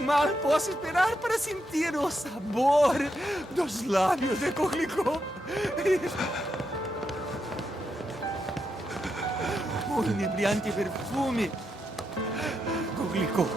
Mal posso esperar para sentir o sabor dos lábios de Coquelicot. O inebriante perfume. Coquelicot.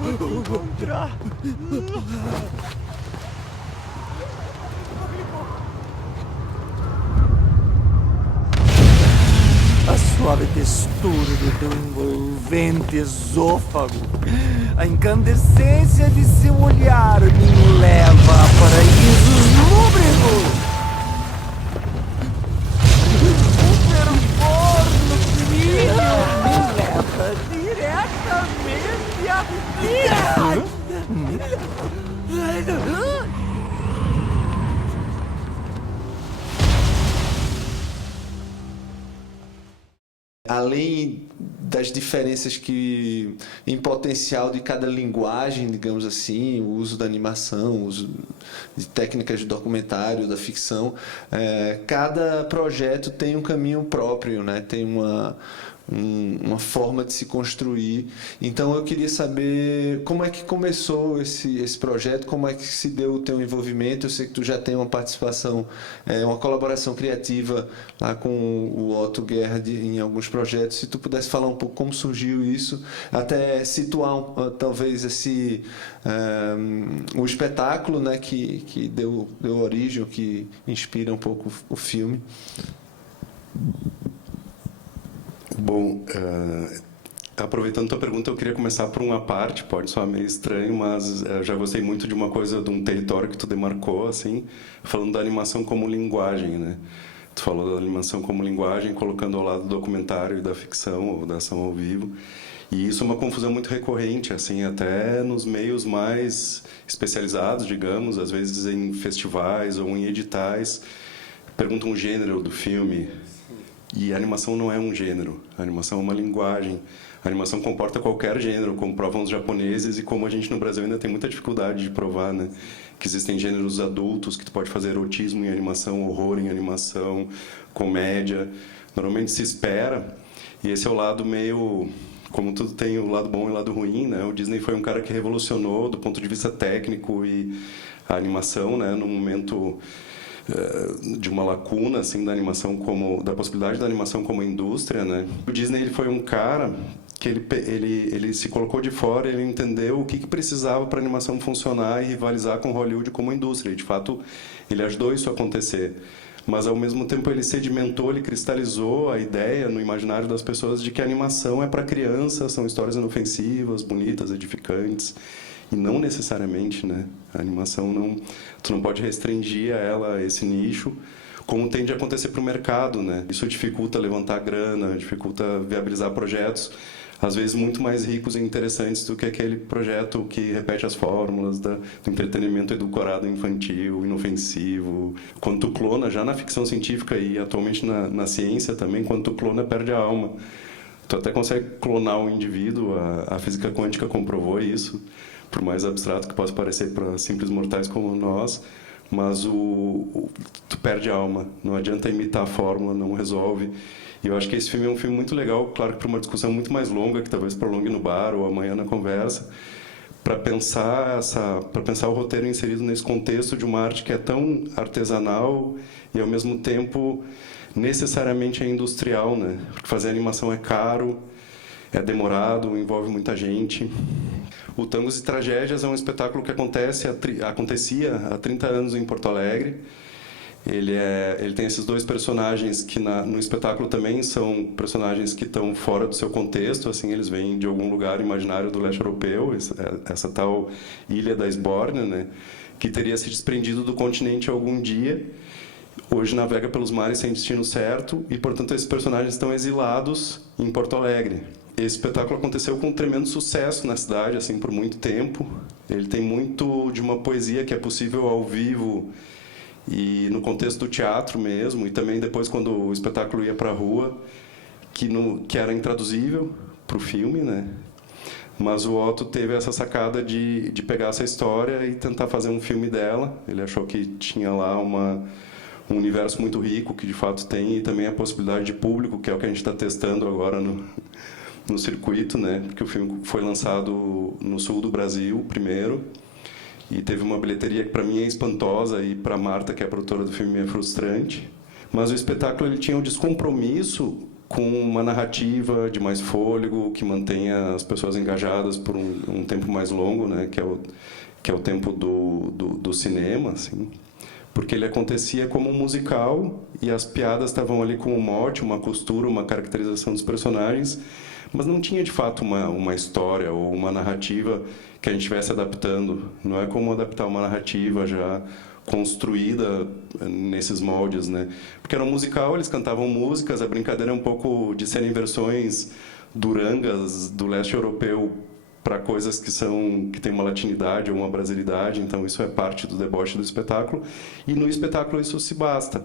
Vou encontrar. A suave textura do teu envolvente esôfago, a incandescência de seu olhar me leva a paraísos lúbricos. O fervor no brilho me leva diretamente à vida. Além das diferenças que em potencial de cada linguagem, digamos assim, o uso da animação, o uso de técnicas de documentário, da ficção, cada projeto tem um caminho próprio, né? Tem uma forma de se construir. Então eu queria saber como é que começou esse projeto, como é que se deu o teu envolvimento. Eu sei que tu já tem uma participação, uma colaboração criativa lá com o Otto Gerhard em alguns projetos. Se tu pudesse falar um pouco como surgiu isso, até situar talvez o espetáculo, né, que deu origem, que inspira um pouco o filme. Bom, aproveitando a tua pergunta, eu queria começar por uma parte, pode soar meio estranho, mas já gostei muito de uma coisa, de um território que tu demarcou, assim, falando da animação como linguagem, né? Tu falou da animação como linguagem, colocando ao lado do documentário e da ficção, ou da ação ao vivo. E isso é uma confusão muito recorrente, assim, até nos meios mais especializados, digamos, às vezes em festivais ou em editais, perguntam o gênero do filme. E a animação não é um gênero, a animação é uma linguagem. A animação comporta qualquer gênero, como provam os japoneses, e como a gente no Brasil ainda tem muita dificuldade de provar, né? Que existem gêneros adultos, que tu pode fazer erotismo em animação, horror em animação, comédia. Normalmente se espera, e esse é o lado meio... Como tudo tem o lado bom e o lado ruim, né? O Disney foi um cara que revolucionou do ponto de vista técnico e a animação, né? No momento de uma lacuna assim da animação, como da possibilidade da animação como indústria, né? O Disney ele foi um cara que ele se colocou de fora, ele entendeu o que precisava para a animação funcionar e rivalizar com Hollywood como indústria. E de fato ele ajudou isso a acontecer. Mas ao mesmo tempo ele sedimentou, ele cristalizou a ideia no imaginário das pessoas de que a animação é para criança, são histórias inofensivas, bonitas, edificantes. E não necessariamente, né? A animação não... Tu não pode restringir a ela esse nicho, como tende a acontecer para o mercado, né? Isso dificulta levantar grana, dificulta viabilizar projetos, às vezes muito mais ricos e interessantes do que aquele projeto que repete as fórmulas do entretenimento edulcorado infantil, inofensivo. Quando tu clona, já na ficção científica e atualmente na ciência também, quando tu clona, perde a alma. Tu até consegue clonar um indivíduo, a física quântica comprovou isso, por mais abstrato que possa parecer para simples mortais como nós, mas tu perde a alma, não adianta imitar a fórmula, não resolve. E eu acho que esse filme é um filme muito legal, claro que para uma discussão muito mais longa, que talvez prolongue no bar ou amanhã na conversa, para pensar o roteiro inserido nesse contexto de uma arte que é tão artesanal e ao mesmo tempo necessariamente é industrial, né? Porque fazer animação é caro, é demorado, envolve muita gente. O Tangos e Tragédias é um espetáculo que acontecia há 30 anos em Porto Alegre. Ele tem esses dois personagens que no espetáculo também são personagens que estão fora do seu contexto, assim, eles vêm de algum lugar imaginário do leste europeu, essa tal ilha da Esbórnia, né, que teria se desprendido do continente algum dia hoje navega pelos mares sem destino certo e, portanto, esses personagens estão exilados em Porto Alegre. Esse espetáculo aconteceu com um tremendo sucesso na cidade, assim, por muito tempo. Ele tem muito de uma poesia que é possível ao vivo e no contexto do teatro mesmo, e também depois quando o espetáculo ia para a rua, que era intraduzível para o filme, né? Mas o Otto teve essa sacada de pegar essa história e tentar fazer um filme dela. Ele achou que tinha lá um universo muito rico, que de fato tem, e também a possibilidade de público, que é o que a gente está testando agora no circuito, né? Porque o filme foi lançado no sul do Brasil primeiro, e teve uma bilheteria que para mim é espantosa, e para Marta, que é a produtora do filme, é frustrante. Mas o espetáculo ele tinha um descompromisso com uma narrativa de mais fôlego, que mantenha as pessoas engajadas por um tempo mais longo, né? Que é o tempo do cinema, assim. Porque ele acontecia como um musical e as piadas estavam ali com um mote, uma costura, uma caracterização dos personagens, mas não tinha de fato uma história ou uma narrativa que a gente estivesse adaptando. Não é como adaptar uma narrativa já construída nesses moldes, né? Porque era um musical, eles cantavam músicas, a brincadeira é um pouco de serem versões durangas do leste europeu para coisas que têm uma latinidade ou uma brasilidade, então isso é parte do deboche do espetáculo, e no espetáculo isso se basta.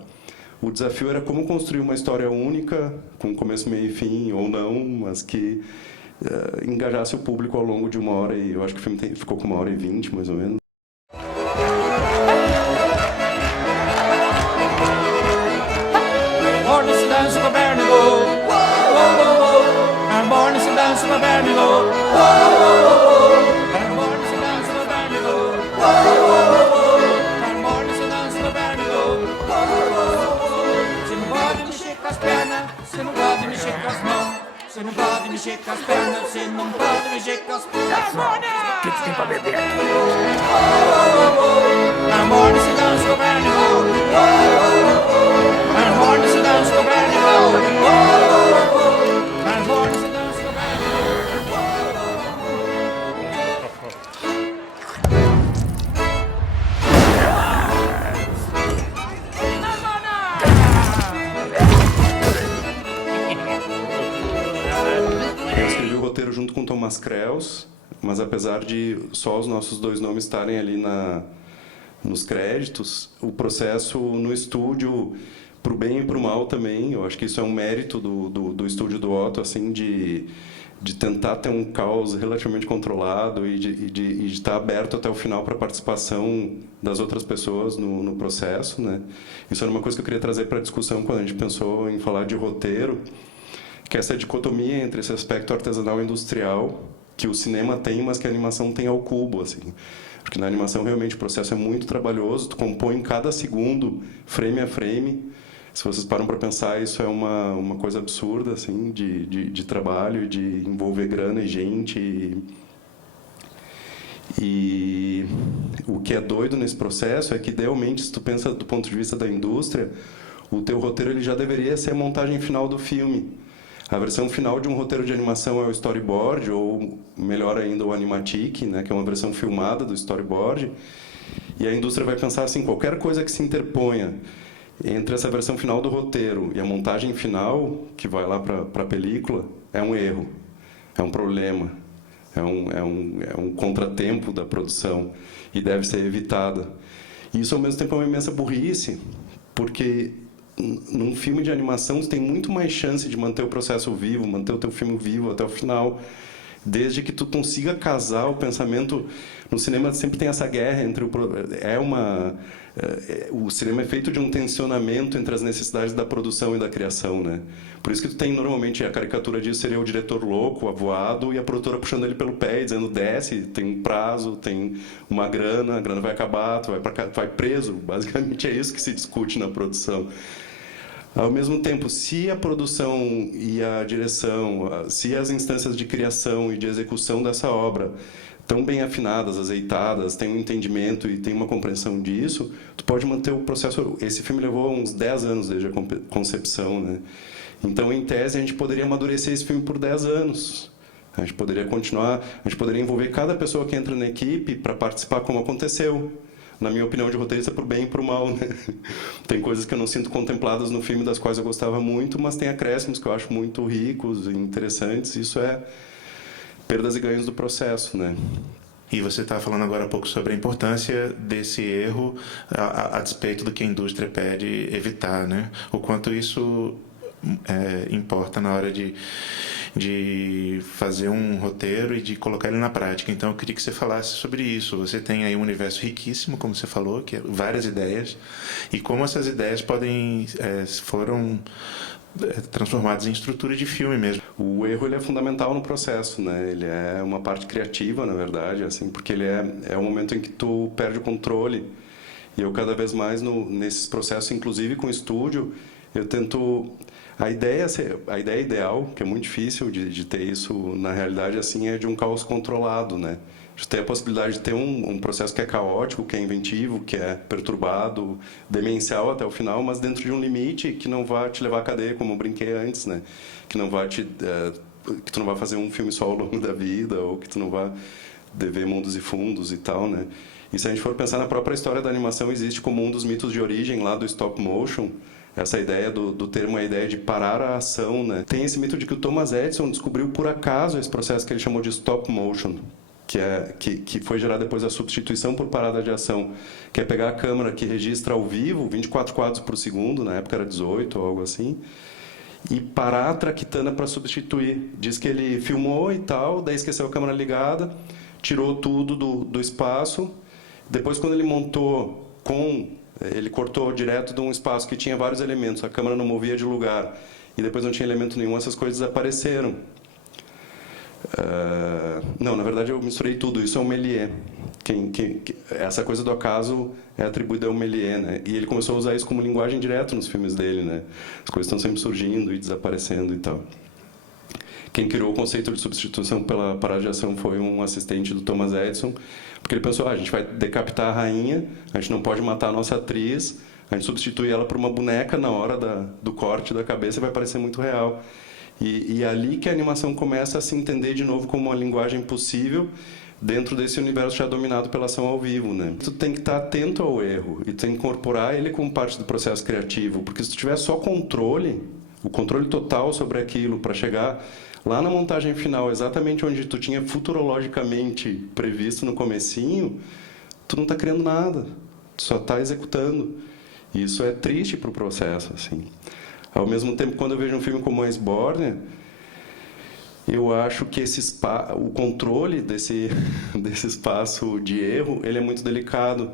O desafio era como construir uma história única, com começo, meio e fim, ou não, mas que engajasse o público ao longo de 1 hora, e eu acho que o filme ficou com 1h20, mais ou menos. Você não pode mexer com as mãos, você não pode mexer com as pernas, você não pode mexer com as pernas. O que tem pra beber aqui? Amor, se dança com o Bernigo. Amor, se dança com o Bernigo. Amor, se dança com o junto com Thomas Krells, mas apesar de só os nossos 2 nomes estarem ali nos créditos, o processo no estúdio, pro bem e pro mal também, eu acho que isso é um mérito do estúdio do Otto, assim, de tentar ter um caos relativamente controlado e de estar aberto até o final para a participação das outras pessoas no processo, né? Isso era uma coisa que eu queria trazer para a discussão quando a gente pensou em falar de roteiro, que é essa dicotomia entre esse aspecto artesanal e industrial que o cinema tem, mas que a animação tem ao cubo, assim. Porque na animação realmente o processo é muito trabalhoso, tu compõe cada segundo, frame a frame. Se vocês param para pensar, isso é uma coisa absurda, assim, de trabalho, de envolver grana e gente. E o que é doido nesse processo é que, idealmente, se tu pensa do ponto de vista da indústria, o teu roteiro ele já deveria ser a montagem final do filme. A versão final de um roteiro de animação é o storyboard, ou, melhor ainda, o animatic, né, que é uma versão filmada do storyboard. E a indústria vai pensar assim, qualquer coisa que se interponha entre essa versão final do roteiro e a montagem final, que vai lá para a película, é um erro, é um problema, é um contratempo da produção e deve ser evitada. E isso, ao mesmo tempo, é uma imensa burrice, porque num filme de animação você tem muito mais chance de manter o processo vivo, manter o teu filme vivo até o final, desde que tu consiga casar o pensamento. No cinema sempre tem essa guerra entre o cinema é feito de um tensionamento entre as necessidades da produção e da criação, né? Por isso que tu tem normalmente a caricatura disso seria o diretor louco, avoado, e a produtora puxando ele pelo pé e dizendo desce, tem um prazo, tem uma grana, a grana vai acabar, tu vai preso. Basicamente é isso que se discute na produção. Ao mesmo tempo, se a produção e a direção, se as instâncias de criação e de execução dessa obra estão bem afinadas, azeitadas, têm um entendimento e têm uma compreensão disso, tu pode manter o processo. Esse filme levou uns 10 anos desde a concepção, né? Então, em tese, a gente poderia amadurecer esse filme por 10 anos. A gente poderia continuar, a gente poderia envolver cada pessoa que entra na equipe para participar como aconteceu. na minha opinião de roteirista, pro bem e pro mal, né? Tem coisas que eu não sinto contempladas no filme, das quais eu gostava muito, mas tem acréscimos que eu acho muito ricos e interessantes. Isso é perdas e ganhos do processo, né? E você está falando agora há pouco sobre a importância desse erro a despeito do que a indústria pede evitar, né? O quanto isso importa na hora de fazer um roteiro e de colocar ele na prática. Então, eu queria que você falasse sobre isso. Você tem aí um universo riquíssimo, como você falou, que é várias ideias, e como essas ideias foram transformadas em estrutura de filme mesmo. O erro ele é fundamental no processo, né? Ele é uma parte criativa, na verdade, assim, porque ele é o momento em que tu perde o controle. E eu cada vez mais nesses processos, inclusive com o estúdio, eu tento a ideia ideal, que é muito difícil de ter isso na realidade, assim, é de um caos controlado, né? De ter a possibilidade de ter um processo que é caótico, que é inventivo, que é perturbado, demencial até o final, mas dentro de um limite que não vai te levar à cadeia, como eu brinquei antes, né? Que tu não vai fazer um filme só ao longo da vida, ou que tu não vai dever mundos e fundos e tal, né? E se a gente for pensar na própria história da animação, existe como um dos mitos de origem lá do stop motion, essa ideia do termo, a ideia de parar a ação, né? Tem esse mito de que o Thomas Edison descobriu por acaso esse processo que ele chamou de stop motion, que foi gerado depois da substituição por parada de ação, que é pegar a câmera que registra ao vivo 24 quadros por segundo, na época era 18 ou algo assim, e parar a traquitana para substituir. Diz que ele filmou e tal, daí esqueceu a câmera ligada, tirou tudo do espaço, depois quando ele montou ele cortou direto de um espaço que tinha vários elementos, a câmera não movia de lugar, e depois não tinha elemento nenhum, essas coisas desapareceram. Não, na verdade eu misturei tudo, isso é um Méliès. Essa coisa do acaso é atribuída ao Méliès, né? E ele começou a usar isso como linguagem direta nos filmes dele, né? As coisas estão sempre surgindo e desaparecendo e tal. Quem criou o conceito de substituição pela parada de ação foi um assistente do Thomas Edison, porque ele pensou, a gente vai decapitar a rainha, a gente não pode matar a nossa atriz, a gente substitui ela por uma boneca na hora do corte da cabeça e vai parecer muito real. E é ali que a animação começa a se entender de novo como uma linguagem possível dentro desse universo já dominado pela ação ao vivo, né? Tu tem que estar atento ao erro e tem que incorporar ele como parte do processo criativo, porque se tu tiver só o controle total sobre aquilo para chegar lá na montagem final, exatamente onde tu tinha futurologicamente previsto no comecinho, tu não está criando nada, tu só está executando. E isso é triste para o processo, assim. Ao mesmo tempo, quando eu vejo um filme como Iceborne, eu acho que o controle desse espaço de erro, ele é muito delicado.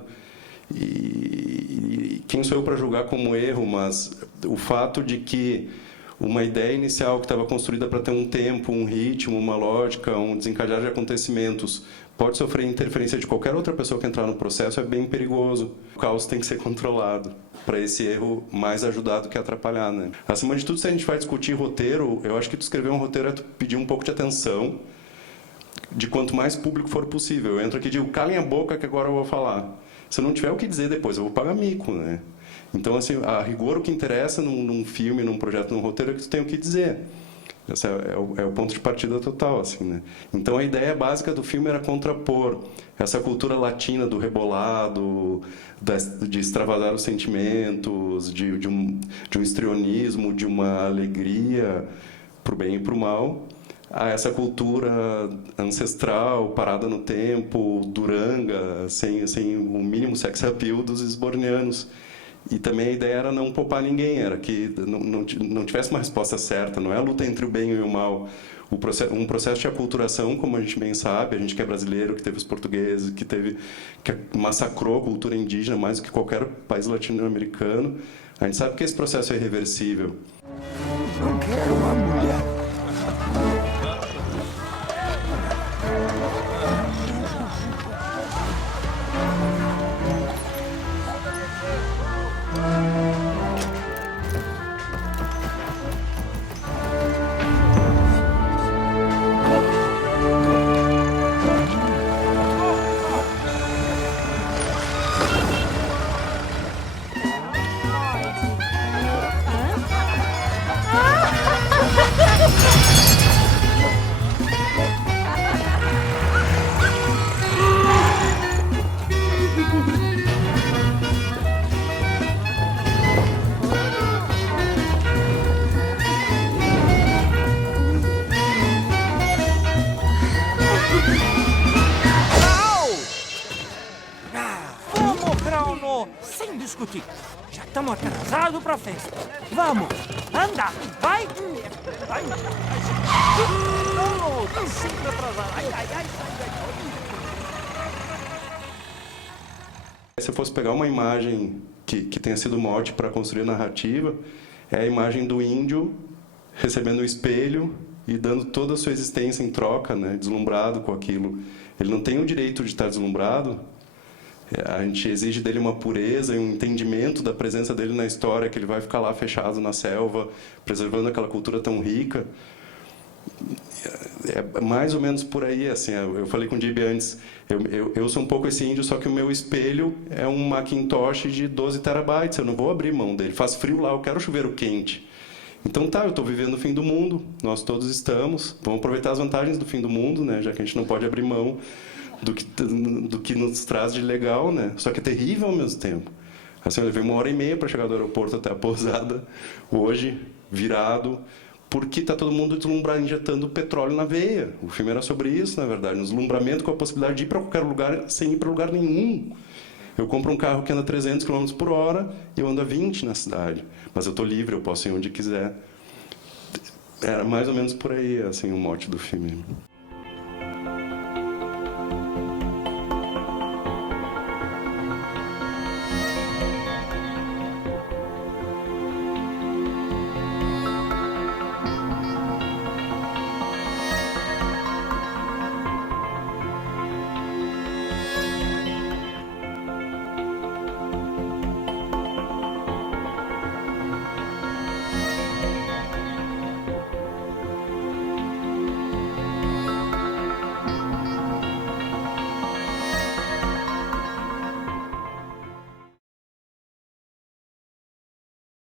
E quem sou eu para julgar como erro, mas o fato de que uma ideia inicial que estava construída para ter um tempo, um ritmo, uma lógica, um desencadear de acontecimentos, pode sofrer interferência de qualquer outra pessoa que entrar no processo, é bem perigoso. O caos tem que ser controlado para esse erro mais ajudar do que atrapalhar, né? Acima de tudo, se a gente vai discutir roteiro, eu acho que tu escrever um roteiro é tu pedir um pouco de atenção de quanto mais público for possível. Eu entro aqui e digo, calem a boca que agora eu vou falar. Se eu não tiver o que dizer depois, eu vou pagar mico, né? Então, assim, a rigor, o que interessa num filme, num projeto, num roteiro, é que tu tem o que dizer. Esse é o ponto de partida total, assim, né? Então, a ideia básica do filme era contrapor essa cultura latina do rebolado, de extravasar os sentimentos, de um histrionismo, de uma alegria pro bem e pro mal, a essa cultura ancestral, parada no tempo, duranga, sem o mínimo sex appeal dos esbornianos. E também a ideia era não poupar ninguém, era que não tivesse uma resposta certa, não é a luta entre o bem e o mal. Um processo de aculturação, como a gente bem sabe, a gente que é brasileiro, que teve os portugueses, que massacrou a cultura indígena mais do que qualquer país latino-americano, a gente sabe que esse processo é irreversível. Não quero uma mulher. Já estamos atrasados pra festa. Vamos, anda, vai. Vai. Não, tá sempre atrasado. Ai. Se eu fosse pegar uma imagem que tenha sido mote para construir a narrativa, é a imagem do índio recebendo o espelho e dando toda a sua existência em troca, né, deslumbrado com aquilo. Ele não tem o direito de estar deslumbrado. A gente exige dele uma pureza e um entendimento da presença dele na história, que ele vai ficar lá fechado na selva, preservando aquela cultura tão rica. É mais ou menos por aí, assim. Eu falei com o Gibi antes, eu sou um pouco esse índio, só que o meu espelho é um Macintosh de 12 terabytes, eu não vou abrir mão dele. Faz frio lá, eu quero chuveiro quente. Então tá, eu estou vivendo o fim do mundo, nós todos estamos, vamos aproveitar as vantagens do fim do mundo, né, já que a gente não pode abrir mão do que nos traz de legal, né, só que é terrível ao mesmo tempo. Assim, eu levei 1h30 para chegar do aeroporto até a pousada, hoje, virado, porque está todo mundo deslumbrado, injetando petróleo na veia. O filme era sobre isso, na verdade, um deslumbramento com a possibilidade de ir para qualquer lugar sem ir para lugar nenhum. Eu compro um carro que anda 300 km por hora e eu ando a 20 na cidade. Mas eu estou livre, eu posso ir onde quiser. Era mais ou menos por aí, assim, o mote do filme.